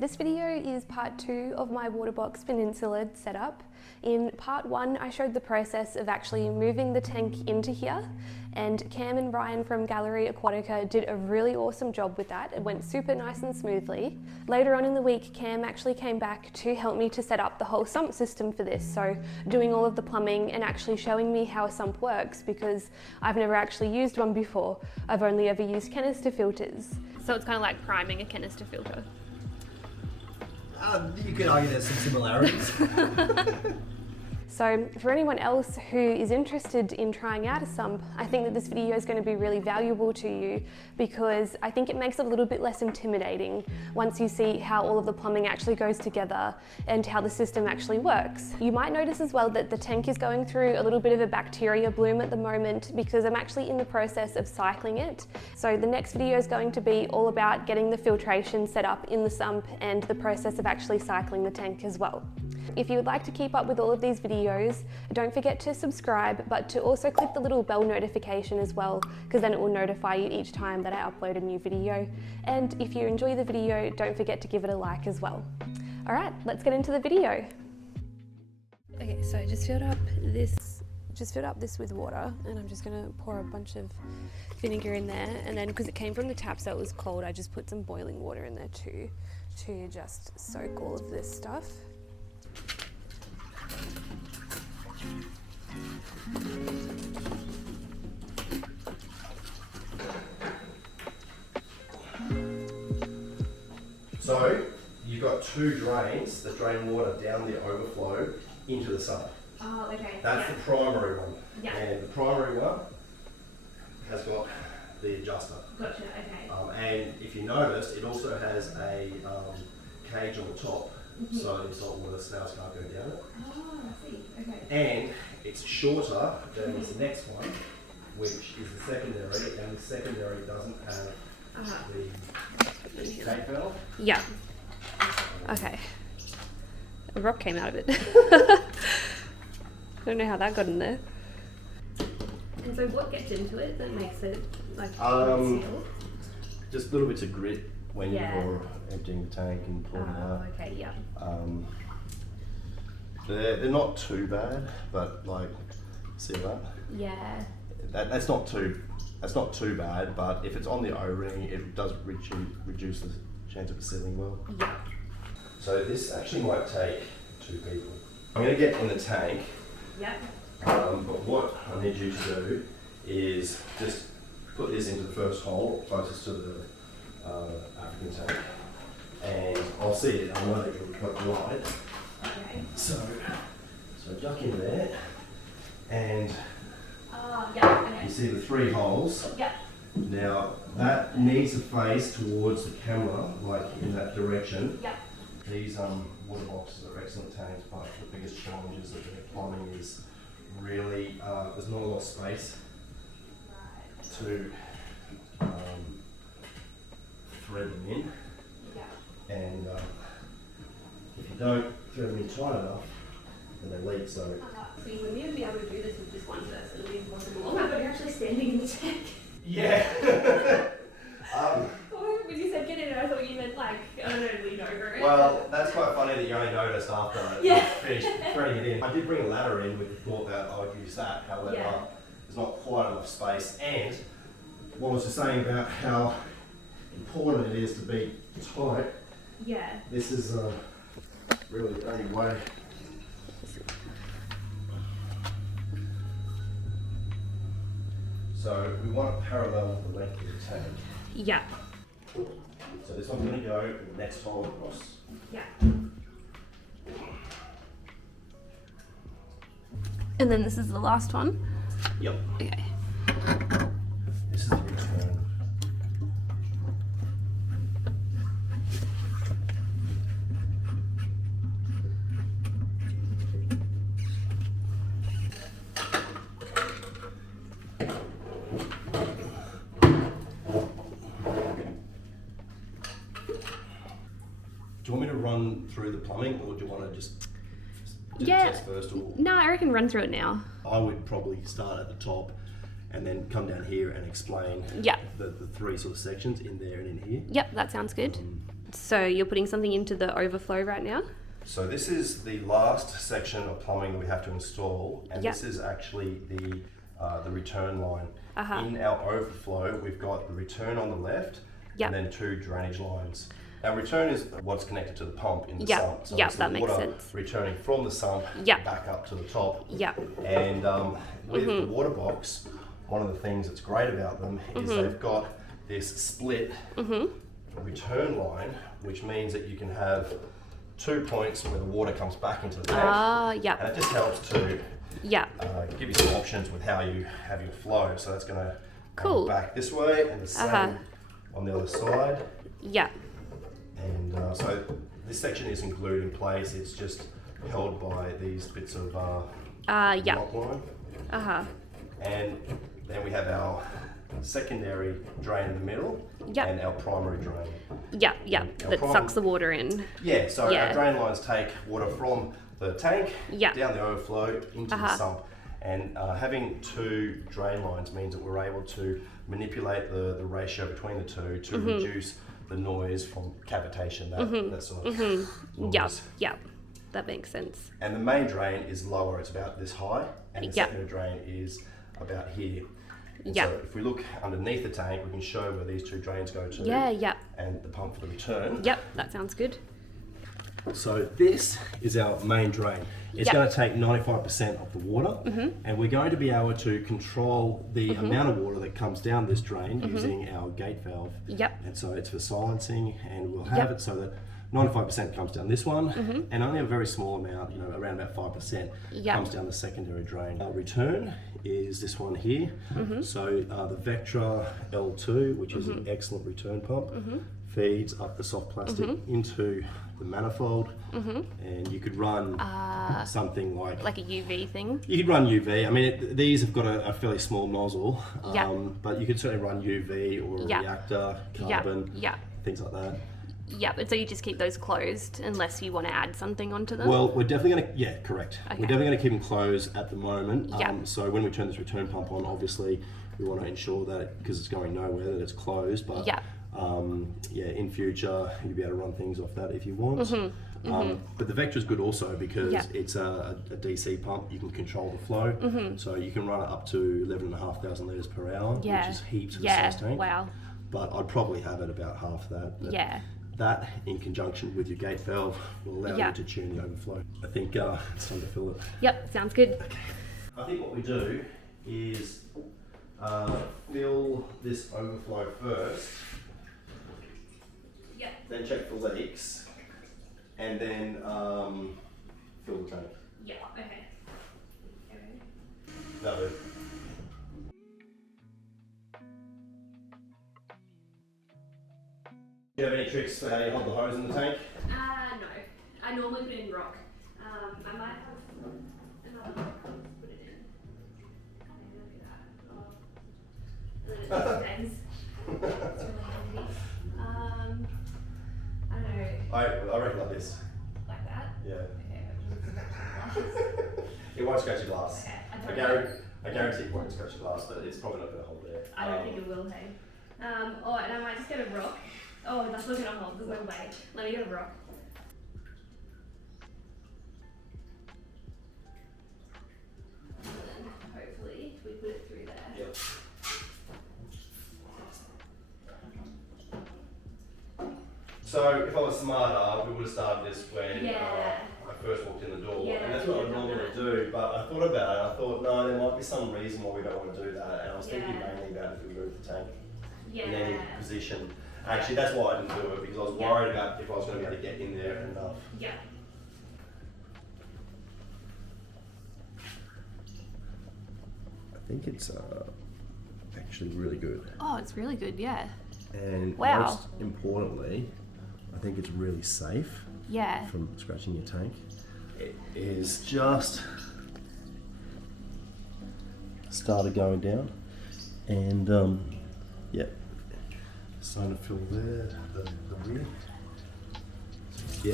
this video is part 2 of my Waterbox Peninsula setup. In part 1 I showed the process of actually moving the tank into here, and Cam and Ryan from Gallery Aquatica did a really awesome job with that. It went super nice and smoothly. Later on in the week Cam actually came back to help me to set up the whole sump system for this, so doing all of the plumbing and actually showing me how a sump works, because I've never actually used one before. I've only ever used canister filters. So it's kind of like priming a canister filter. You could argue there's some similarities. So for anyone else who is interested in trying out a sump, I think that this video is going to be really valuable to you, because I think it makes it a little bit less intimidating once you see how all of the plumbing actually goes together and how the system actually works. You might notice as well that the tank is going through a little bit of a bacteria bloom at the moment, because I'm actually in the process of cycling it. So the next video is going to be all about getting the filtration set up in the sump and the process of actually cycling the tank as well. If you would like to keep up with all of these videos, don't forget to subscribe, but to also click the little bell notification as well, because then it will notify you each time that I upload a new video. And if you enjoy the video, don't forget to give it a like as well. All right, let's get into the video. Okay, so I just filled up this with water, and I'm just gonna pour a bunch of vinegar in there, and then because it came from the tap so it was cold, I just put some boiling water in there too, to just soak all of this stuff. So you've got two drains that drain water down the overflow into the sump. Oh, okay. That's the primary one. Yeah. And the primary one has got the adjuster. Gotcha, okay. And if you notice, it also has a cage on the top, so the salt water snails can't go down it. Oh, I see. Okay. And it's shorter than this next one, which is the secondary, and the secondary doesn't have the cage valve. Yeah. Okay. A rock came out of it. I don't know how that got in there. And so what gets into it that makes it like seal? Just little bits of grit when you're emptying the tank and pulling it out. Okay, yeah. They're not too bad, but like, see that? Yeah. That's not too bad, but if it's on the O-ring, it does reduce the chance of it sealing well. Yeah. So this actually might take 2 people. I'm going to get in the tank. Yeah. But what I need you to do is just put this into the first hole closest to the African tank, and I'll see it. I know that you'll cut the light. Okay. So duck in there, and yeah, okay. you see the 3 holes. Yeah. Now that needs to face towards the camera, like in that direction. Yeah. These water boxes are excellent tanks, but the biggest challenge is that their plumbing is really, there's not a lot of space to thread them in. Yeah. And if you don't thread them in tight enough, then they leak. So you wouldn't even be able to do this with just one person. It would be impossible. Oh my god, you're actually standing in the tank. yeah. When you said get in it, I thought you meant like, I don't know, lean over it. Well, that's quite funny that you only noticed after you finished threading it in. I did bring a ladder in with the thought that I would use that, however, there's not quite enough space. And what I was just saying about how important it is to be tight, this is really the only way. So we want it parallel with the length of the tank. Yeah. So this one's going to go in the next hole across. Yeah. And then this is the last one? Yep. Okay. This is the return. Do you want me to run through the plumbing, or do you want to just do the test first? Or? No, I reckon run through it now. I would probably start at the top and then come down here and explain the 3 sort of sections in there and in here. Yep, that sounds good. So you're putting something into the overflow right now? So this is the last section of plumbing that we have to install, and this is actually the return line. In our overflow, we've got the return on the left, and then 2 drainage lines. Our return is what's connected to the pump in the sump. So it's that the makes water sense. returning from the sump back up to the top. And with the water box, one of the things that's great about them is they've got this split return line, which means that you can have 2 points where the water comes back into the tank. And it just helps to give you some options with how you have your flow. So that's going to go back this way and the same on the other side. And so this section isn't glued in place, it's just held by these bits of lock line. And then we have our secondary drain in the middle and our primary drain. That sucks the water in. So our drain lines take water from the tank down the overflow into the sump. And having 2 drain lines means that we're able to manipulate the ratio between the two to reduce the noise from cavitation, that sort of noise. That makes sense. And the main drain is lower, it's about this high, and the secondary drain is about here. And so if we look underneath the tank, we can show where these 2 drains go to. And the pump for the return. That sounds good. So this is our main drain. It's going to take 95% of the water, and we're going to be able to control the amount of water that comes down this drain using our gate valve. And so it's for silencing, and we'll have it so that 95% comes down this one, and only a very small amount, around about 5%, comes down the secondary drain. Our return is this one here. So the Vectra L2, which is an excellent return pump, feeds up the soft plastic into the manifold, and you could run something like a UV thing. You could run UV. I mean, these have got a fairly small nozzle, but you could certainly run UV or a reactor, carbon, things like that. And so you just keep those closed unless you want to add something onto them? Well, we're definitely going to, correct. We're definitely going to keep them closed at the moment. So when we turn this return pump on, obviously we want to ensure that, because it's going nowhere, that it's closed. But in future you'll be able to run things off that if you want. But the Vectra is good also because it's a DC pump. You can control the flow, so you can run it up to 11,500 litres per hour, which is heaps for the size tank. But I'd probably have it about half that. But that, in conjunction with your gate valve, will allow you to tune the overflow. I think it's time to fill it. Sounds good. Okay. I think what we do is fill this overflow first, then check for leaks, and then fill the tank. Okay. That'll do. Do you have any tricks for how you hold the hose in the tank? No. I normally put it in rock. I might have another rock to put it in. Look at that. And then it just depends. It's really handy. I don't know. I reckon like this. Like that? Yeah. Okay. It won't scratch your glass. Okay. I guarantee it won't scratch your glass, but it's probably not going to hold there. I don't think it will, hey. And I might just get a rock. Oh, that's not going to hold. There's no way. Let me get a rock. And then hopefully we put it through there. Yep. So if I was smarter, we would have started this when I first walked in the door, and that's what I normally do. But I thought about it. I thought, no, there might be some reason why we don't want to do that. And I was thinking mainly about if we move the tank in any position. Actually, that's why I didn't do it, because I was worried about if I was going to be able to get in there enough. I think it's actually really good. Oh, it's really good, And most importantly, I think it's really safe from scratching your tank. It is just started going down, and starting to fill there, the rear.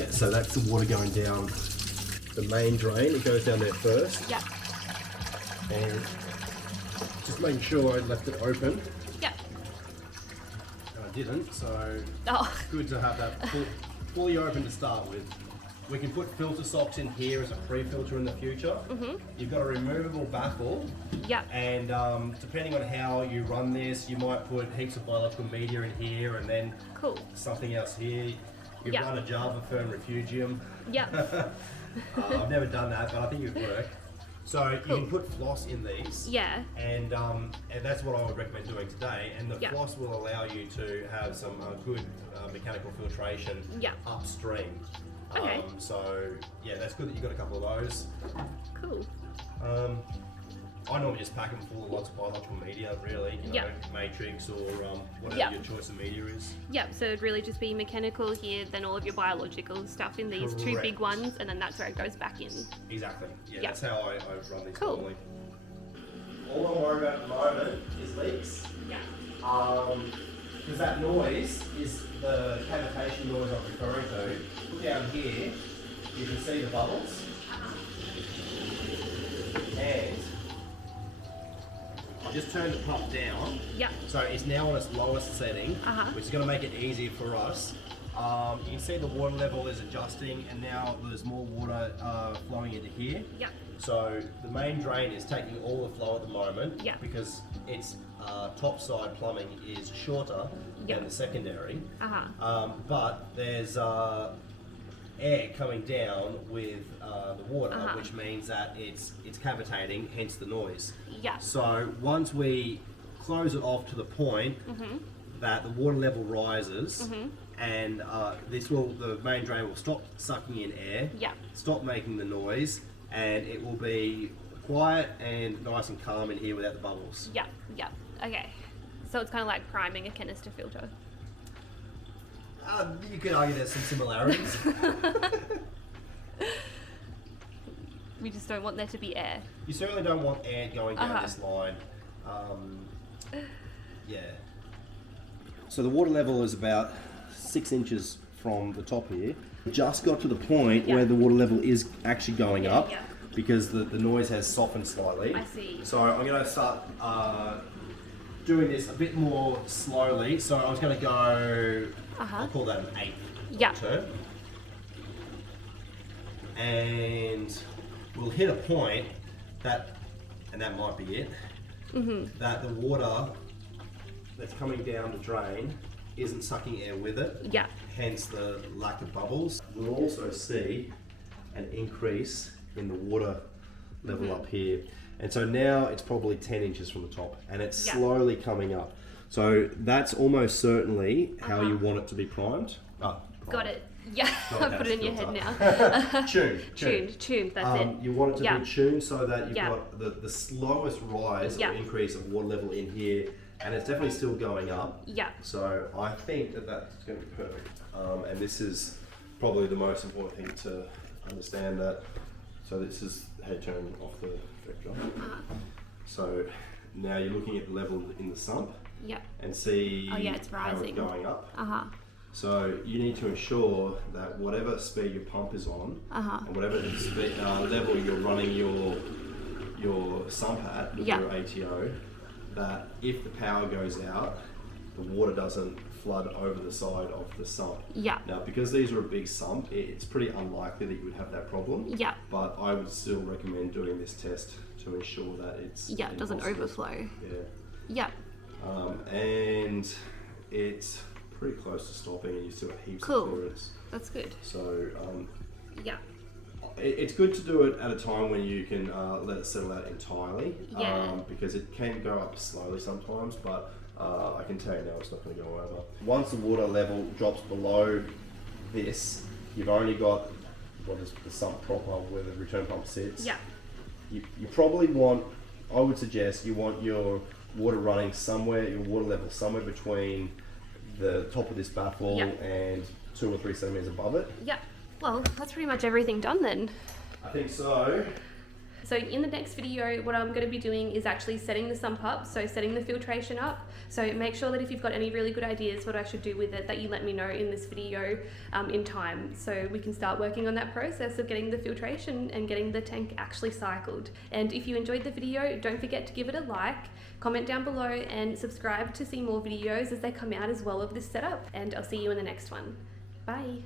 So that's the water going down the main drain. It goes down there first. And just making sure I left it open. I didn't, so Oh. it's good to have that fully open to start with. We can put filter socks in here as a pre-filter in the future. You've got a removable baffle. Yep. And depending on how you run this, you might put heaps of biological media in here and then something else here. You've run a Java fern refugium. Yep. I've never done that, but I think it would work. So you can put floss in these. Yeah. And that's what I would recommend doing today. And the floss will allow you to have some good mechanical filtration upstream. Okay. So yeah, that's good that you've got a couple of those. Cool. I normally just pack them full of lots of biological media, really, you know, matrix or whatever your choice of media is. Yep, so it'd really just be mechanical here, then all of your biological stuff in these two big ones, and then that's where it goes back in. Exactly. Yeah, that's how I run these normally. Cool. All I'm worried about at the moment is leaks. Yeah. Because that noise is the cavitation noise I'm referring to. Look down here, you can see the bubbles. And I just turned the pump down. Yeah. So it's now on its lowest setting, which is going to make it easier for us. You can see the water level is adjusting, and now there's more water flowing into here. Yeah. So the main drain is taking all the flow at the moment because its top side plumbing is shorter than the secondary. But there's air coming down with the water, which means that it's cavitating, hence the noise. Yeah. So once we close it off to the point that the water level rises, and the main drain will stop sucking in air, stop making the noise, and it will be quiet and nice and calm in here without the bubbles. Yeah, yeah. Okay. So it's kind of like priming a canister filter. You could argue there's some similarities. We just don't want there to be air. You certainly don't want air going down this line. Yeah. So the water level is about 6 inches from the top here. Just got to the point where the water level is actually going up because the noise has softened slightly. I see. So I'm going to start doing this a bit more slowly. So I was going to go, I'll call that an 8th turn. And we'll hit a point that, and that might be it, that the water that's coming down the drain isn't sucking air with it, hence the lack of bubbles. We'll also see an increase in the water level up here. And so now it's probably 10 inches from the top, and it's slowly coming up. So that's almost certainly how you want it to be primed. Got it. Yeah, I put it in your head now. Tuned, that's it. You want it to be tuned so that you've got the slowest rise or increase of water level in here, and it's definitely still going up. Yeah. So I think that that's going to be perfect. And this is probably the most important thing to understand that. So this is head turn off the vector. So now you're looking at the level in the sump. And see it's rising. how it's going up. So you need to ensure that whatever speed your pump is on, and whatever level you're running your sump at with your ATO, that if the power goes out, the water doesn't flood over the side of the sump. Now, because these are a big sump, it's pretty unlikely that you would have that problem. But I would still recommend doing this test to ensure that it doesn't overflow. And it's pretty close to stopping, and you still have heaps of clearance. That's good. So it's good to do it at a time when you can let it settle out entirely, because it can go up slowly sometimes, but I can tell you now it's not going to go over. Once the water level drops below this, you've only got what is the sump proper where the return pump sits. You probably want, I would suggest you want your water running somewhere, your water level somewhere between the top of this baffle and 2 or 3 centimeters above it. Well, that's pretty much everything done then. I think so. So in the next video, what I'm going to be doing is actually setting the sump up, so setting the filtration up. So make sure that if you've got any really good ideas what I should do with it, that you let me know in this video in time, so we can start working on that process of getting the filtration and getting the tank actually cycled. And if you enjoyed the video, don't forget to give it a like, Comment down below and subscribe to see more videos as they come out as well of this setup, and I'll see you in the next one. Bye.